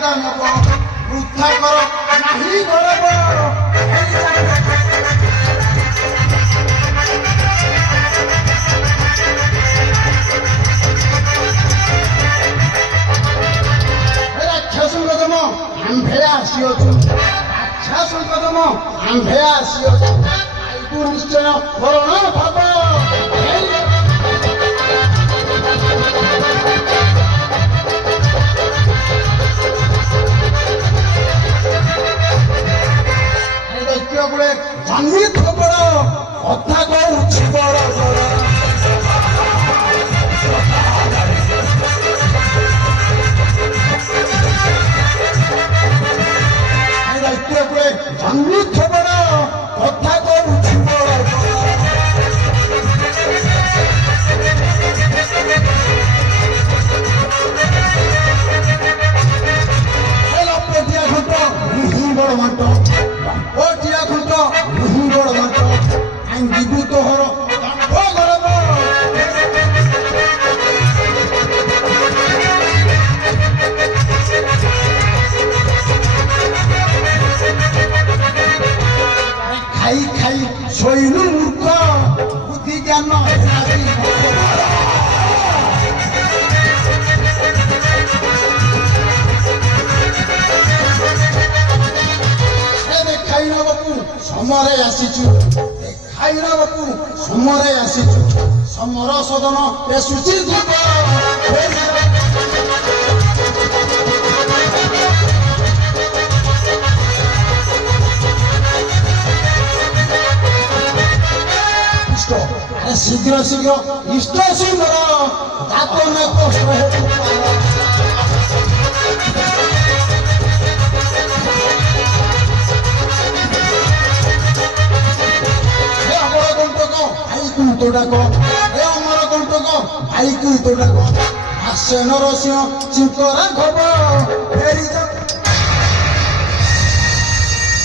ମର୍ଯ୍ୟାଦା ନେବ ବୃଦ୍ଧା କର ନାହିଁ ଗରବ ରାକ୍ଷସଙ୍କ ତମ ଆମ୍ଭେ ଆସିଅଛୁ ରାକ୍ଷସଙ୍କ ତମ ଆମ୍ଭେ ଆସିଅଛୁ ଆଇକୁ ନିଶ୍ଚୟ ବରଣ ଭାବ ଜନ୍ମି ଖବର କଥା କହୁଛି ବଡ଼ ବଡ଼ ଜନ୍ମି ଖବର କଥା କହୁଛି ବଡ଼ ବଡ଼ ଘଣ୍ଟ ବଡ଼ ଘଣ୍ଟ বড় মাঠ আইন দিব তোহর গরব খাই খাই শৈলু মূর্খ বুদ্ধি জ্ঞান ସମରେ ଆସିଛୁ ଖାଇବାକୁ ସମରେ ଆସିଛୁ ସମର ସଦନ ସୁଚି ଧୂପ ଶୀଘ୍ର ଶୀଘ୍ର ଇଷ୍ଟ ସୁନ୍ଦର ଦାତ ନ କଷ୍ଟ ହେତୁ তো ডাক এ অমর কণ্টক ভাইকে তো ডাক আসে নরসিংহ চিন্তরা খবর ফেরি